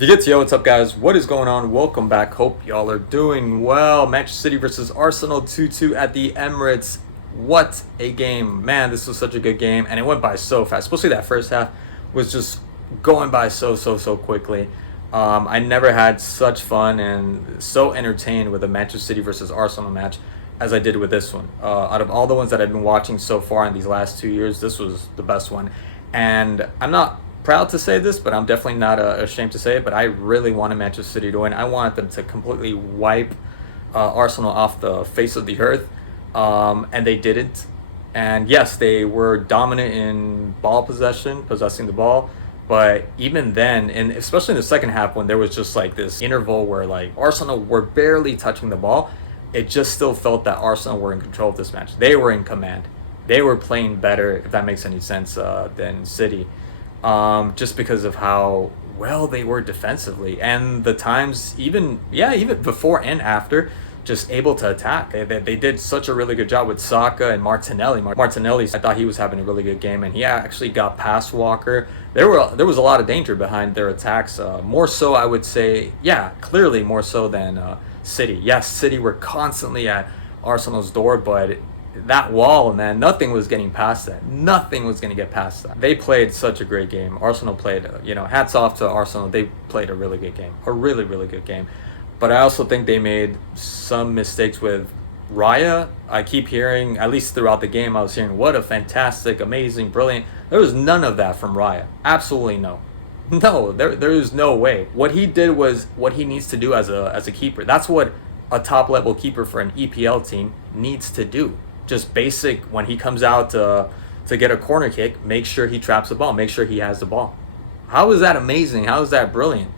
Yo, what's up, guys? What is going on? Welcome back. Hope y'all are doing well. Manchester City versus Arsenal 2-2 at the Emirates. What a game. Man, this was such a good game, and it went by so fast. Especially that first half was just going by so quickly. I never had such fun and so entertained with a Manchester City versus Arsenal match as I did with this one. Out of all the ones that I've been watching so far in these last 2 years, this was the best one. And I'm not proud to say this, but I'm definitely not ashamed to say it. But I really wanted Manchester City to win. I wanted them to completely wipe Arsenal off the face of the earth, and they didn't. And yes, they were dominant in ball possession, possessing the ball. But even then, and especially in the second half, when there was just like this interval where like Arsenal were barely touching the ball, it just still felt that Arsenal were in control of this match. They were in command. They were playing better, if that makes any sense, than City, just because of how well they were defensively and the times, even before and after, just able to attack. They did such a really good job with Saka and Martinelli. Martinelli, I thought he was having a really good game, and he actually got past Walker. There was a lot of danger behind their attacks. More so, I would say, yeah, clearly more so than City. Yes, City were constantly at Arsenal's door, but that wall, man, nothing was getting past that. Nothing was going to get past that. They played such a great game. Arsenal played, hats off to Arsenal. They played a really good game, a really good game. But I also think they made some mistakes with Raya. I keep hearing, at least throughout the game, I was hearing, what a fantastic, amazing, brilliant. There was none of that from Raya. Absolutely no. No, there is no way. What he did was what he needs to do as a keeper. That's what a top level keeper for an EPL team needs to do. Just basic, when he comes out to get a corner kick, make sure he traps the ball, make sure he has the ball. How is that amazing? How is that brilliant?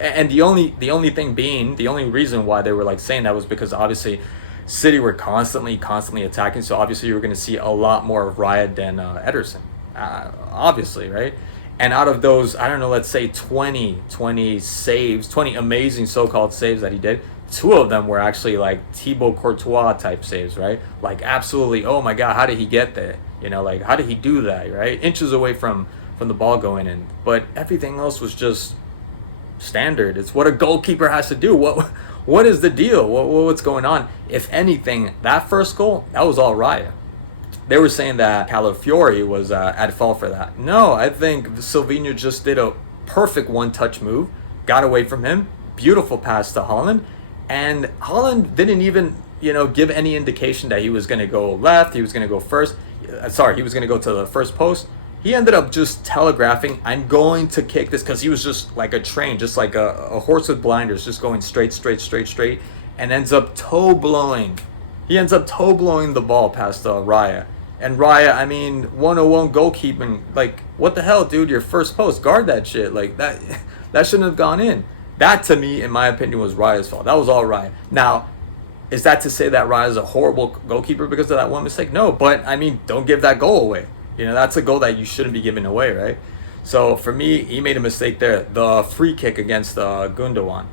And the only thing being, the only reason why they were like saying that was because obviously City were constantly attacking, so obviously you were going to see a lot more of Raya than Ederson, obviously, right? And out of those, I don't know, let's say 20 saves, 20 amazing so-called saves that he did, two of them were actually like Thibaut Courtois type saves, right? Like, absolutely, oh my God, how did he get there? Like, how did he do that, right? Inches away from the ball going in. But everything else was just standard. It's what a goalkeeper has to do. What is the deal? What's going on? If anything, that first goal, that was all Raya. They were saying that Calafiori was at fault for that. No, I think Silvinho just did a perfect one-touch move, got away from him, beautiful pass to Holland, and Holland didn't even, give any indication that he was going to go left, he was going to go first. He was going to go to the first post. He ended up just telegraphing, I'm going to kick this, because he was just like a train, just like a horse with blinders, just going straight, and ends up toe blowing. He ends up toe blowing the ball past Raya. And Raya, I mean, 101 goalkeeping, like, what the hell, dude? Your first post, guard that shit. Like, that shouldn't have gone in. That, to me, in my opinion, was Raya's fault. That was all Raya. Now, is that to say that Raya is a horrible goalkeeper because of that one mistake? No, but, I mean, don't give that goal away. That's a goal that you shouldn't be giving away, right? So, for me, he made a mistake there. The free kick against Gundogan,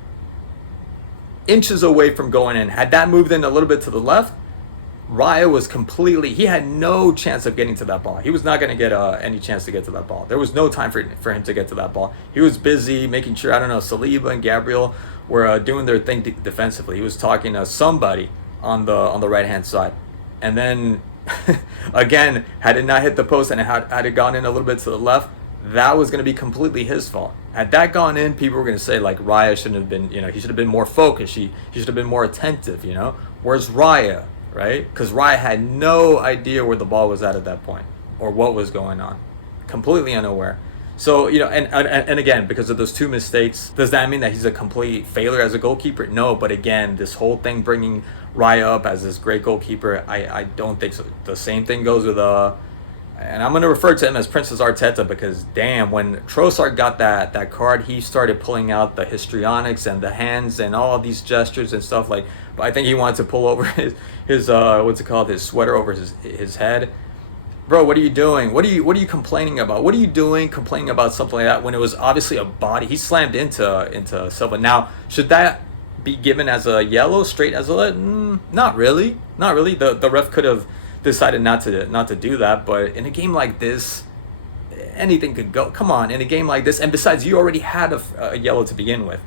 inches away from going in. Had that moved in a little bit to the left, Raya was he had no chance of getting to that ball. He was not going to get any chance to get to that ball. There was no time for him to get to that ball. He was busy making sure, Saliba and Gabriel were doing their thing defensively. He was talking to somebody on the right-hand side. And then, again, had it not hit the post and had it gone in a little bit to the left, that was going to be completely his fault. Had that gone in, people were going to say, like, Raya shouldn't have been, he should have been more focused. He should have been more attentive, Where's Raya? Right? Because Raya had no idea where the ball was at that point or what was going on. Completely unaware. So, and again, because of those two mistakes, does that mean that he's a complete failure as a goalkeeper? No, but again, this whole thing bringing Raya up as this great goalkeeper, I don't think so. The same thing goes with, and I'm going to refer to him as Princess Arteta, because damn, when Trossard got that card, he started pulling out the histrionics and the hands and all of these gestures and stuff. Like, but I think he wanted to pull over his what's it called, his sweater over his head. Bro, what are you doing? What are you complaining about? What are you doing complaining about something like that when it was obviously a body? He slammed into Silva. Now, should that be given as a yellow, straight as a not really. The ref could have decided not to do that, but in a game like this, anything could go. Come on, in a game like this, and besides, you already had a yellow to begin with.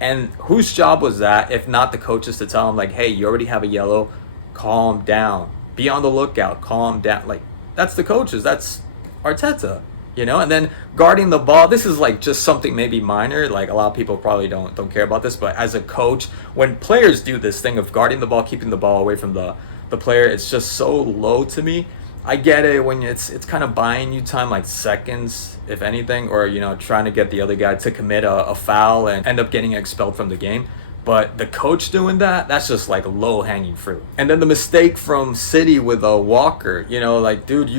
And whose job was that if not the coaches to tell him, like, hey, you already have a yellow, calm down, be on the lookout, calm down. Like, that's the coaches, that's Arteta, and then guarding the ball, this is like just something maybe minor, like a lot of people probably don't care about this, but as a coach, when players do this thing of guarding the ball, keeping the ball away from the player, it's just so low to me. I get it when it's kind of buying you time, like seconds, if anything, or trying to get the other guy to commit a foul and end up getting expelled from the game. But the coach doing that's just like low hanging fruit. And then the mistake from City with Walker, like, dude,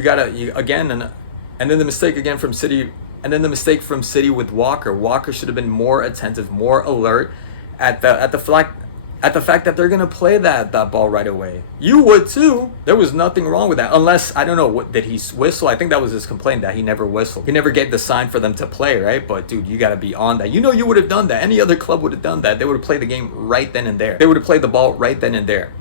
and then the mistake again from City, and then the mistake from City with Walker. Walker should have been more attentive, more alert at the fact that they're gonna play that ball right away. You would too. There was nothing wrong with that, unless I don't know what did he whistle. I think that was his complaint, that he never whistled. He never gave the sign for them to play, right? But dude, you gotta be on that. You would have done that. Any other club would have done that. They would have played the game right then and there. They would have played the ball right then and there.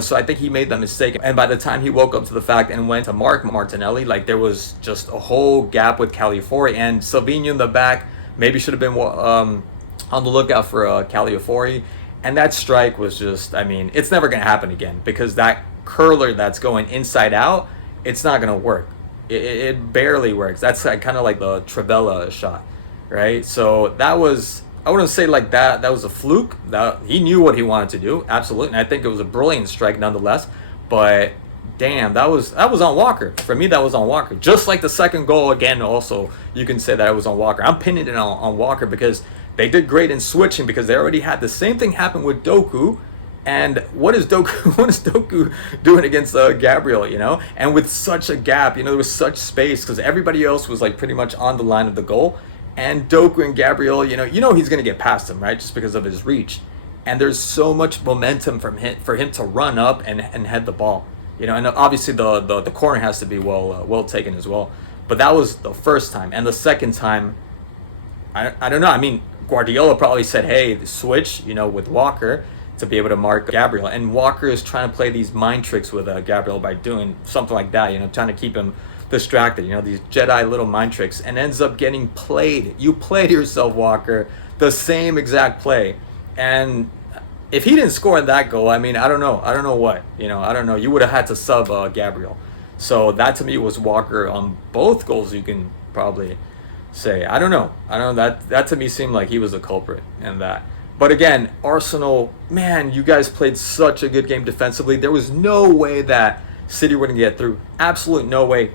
So I think he made that mistake. And by the time he woke up to the fact and went to Mark Martinelli, like, there was just a whole gap with Calafiori, and Silvinho in the back maybe should have been on the lookout for Calafiori. And that strike was just, it's never going to happen again, because that curler that's going inside out, it's not going to work. It barely works. That's kind of like the Trivela shot, right? So that was, I wouldn't say like that was a fluke. That he knew what he wanted to do, absolutely. And I think it was a brilliant strike nonetheless. But damn, that was on Walker. For me, that was on Walker. Just like the second goal, again, also, you can say that it was on Walker. I'm pinning it on Walker because they did great in switching, because they already had the same thing happen with Doku. And what is Doku doing against Gabriel, And with such a gap, there was such space, because everybody else was like pretty much on the line of the goal. And Doku and Gabriel, he's going to get past him, right? Just because of his reach. And there's so much momentum for him to run up and head the ball. And obviously the corner has to be well taken as well. But that was the first time. And the second time, I don't know. Guardiola probably said, hey, switch, with Walker to be able to mark Gabriel. And Walker is trying to play these mind tricks with Gabriel by doing something like that, trying to keep him distracted, these Jedi little mind tricks, and ends up getting played. You played yourself, Walker, the same exact play. And if he didn't score that goal, I don't know what, I don't know. You would have had to sub Gabriel. So that to me was Walker on both goals, you can probably say. I don't know. That to me seemed like he was a culprit in that. But again, Arsenal, man, you guys played such a good game defensively. There was no way that City wouldn't get through. Absolute no way.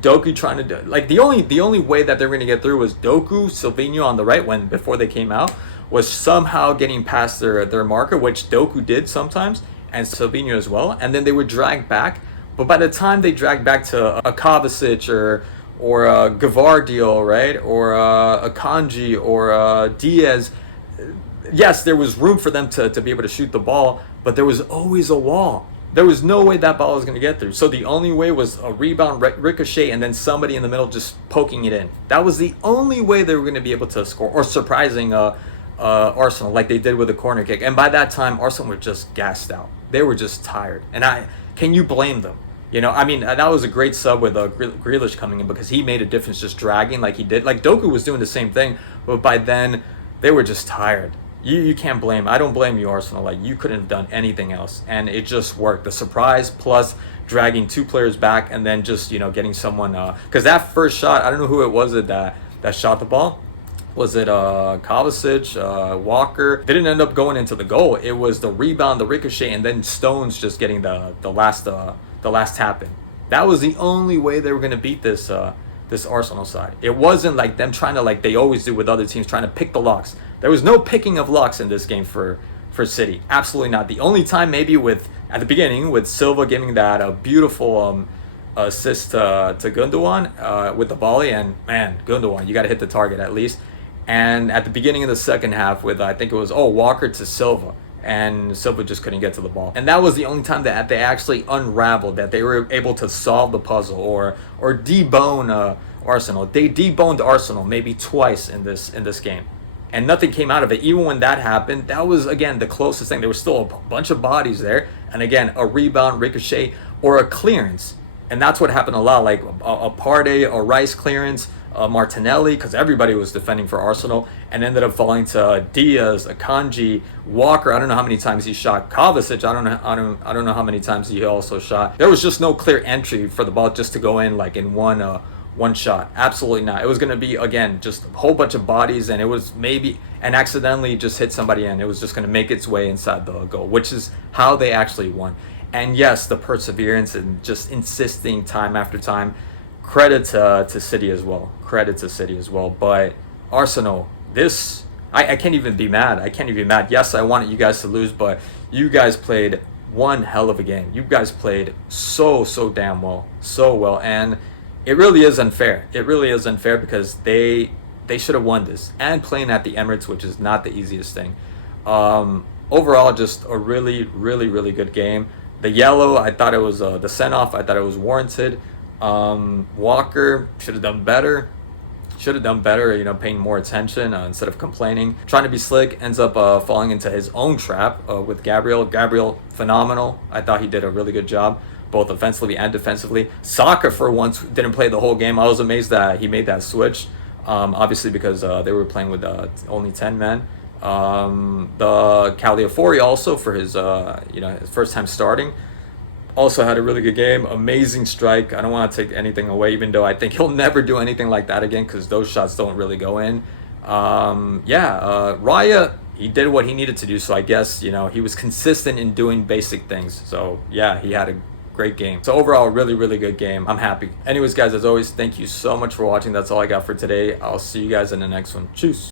Doku trying to do, like, the only way that they were going to get through was Doku, Silvinho on the right, before they came out, was somehow getting past their marker, which Doku did sometimes, and Silvinho as well, and then they would drag back. But by the time they dragged back to a Kovacic or a Gavardio, right, or a Kanji or a Diaz, yes, there was room for them to be able to shoot the ball, but there was always a wall. There was no way that ball was going to get through. So the only way was a rebound, ricochet, and then somebody in the middle just poking it in. That was the only way they were going to be able to score, or surprising Arsenal like they did with the corner kick. And by that time, Arsenal were just gassed out. They were just tired. And can you blame them? That was a great sub with Grealish coming in, because he made a difference just dragging like he did. Like Doku was doing the same thing, but by then they were just tired. You can't blame. I don't blame you, Arsenal. Like, you couldn't have done anything else, and it just worked. The surprise plus dragging two players back, and then just getting someone. Because that first shot, I don't know who it was that shot the ball. Was it Kovacic, Walker? They didn't end up going into the goal. It was the rebound, the ricochet, and then Stones just getting the last tap in. That was the only way they were going to beat this Arsenal side. It wasn't like them trying to, like they always do with other teams, trying to pick the locks. There was no picking of locks in this game for City. Absolutely not. The only time maybe at the beginning with Silva giving that beautiful assist to Gundogan with the volley, and man, Gundogan, you got to hit the target at least. And at the beginning of the second half with, I think it was Walker to Silva, and Silva just couldn't get to the ball. And that was the only time that they actually unraveled, that they were able to solve the puzzle or debone Arsenal. They deboned Arsenal maybe twice in this game, and nothing came out of it. Even when that happened, that was, again, the closest thing. There was still a bunch of bodies there, and again, a rebound, ricochet, or a clearance. And that's what happened a lot, like a Partey or Rice clearance, Martinelli, because everybody was defending for Arsenal, and ended up falling to Diaz, Akanji, Walker. I don't know how many times he shot. Kovacic. I don't know how many times he also shot. There was just no clear entry for the ball just to go in like in one shot. Absolutely not. It was going to be, again, just a whole bunch of bodies, and it was maybe, and accidentally just hit somebody, and it was just going to make its way inside the goal, which is how they actually won. And yes, the perseverance and just insisting time after time. Credit to City as well. Credit to City as well. But Arsenal, this, I can't even be mad. I can't even be mad. Yes, I wanted you guys to lose, but you guys played one hell of a game. You guys played so damn well. So well. And it really is unfair. It really is unfair because they should have won this. And playing at the Emirates, which is not the easiest thing. Overall, just a really good game. The yellow, I thought it was the send-off. I thought it was warranted. Walker should have done better. Paying more attention instead of complaining. Trying to be slick, ends up falling into his own trap with Gabriel. Gabriel, phenomenal. I thought he did a really good job, both offensively and defensively. Saka, for once, didn't play the whole game. I was amazed that he made that switch, obviously because they were playing with only 10 men. The Caliafori also, for his his first time starting, also had a really good game. Amazing strike. I don't want to take anything away, even though I think he'll never do anything like that again because those shots don't really go in. Raya, he did what he needed to do, so I guess he was consistent in doing basic things. So yeah, he had a great game. So overall, really good game. I'm happy. Anyways, guys, as always, thank you so much for watching. That's all I got for today. I'll see you guys in the next one. Cheers.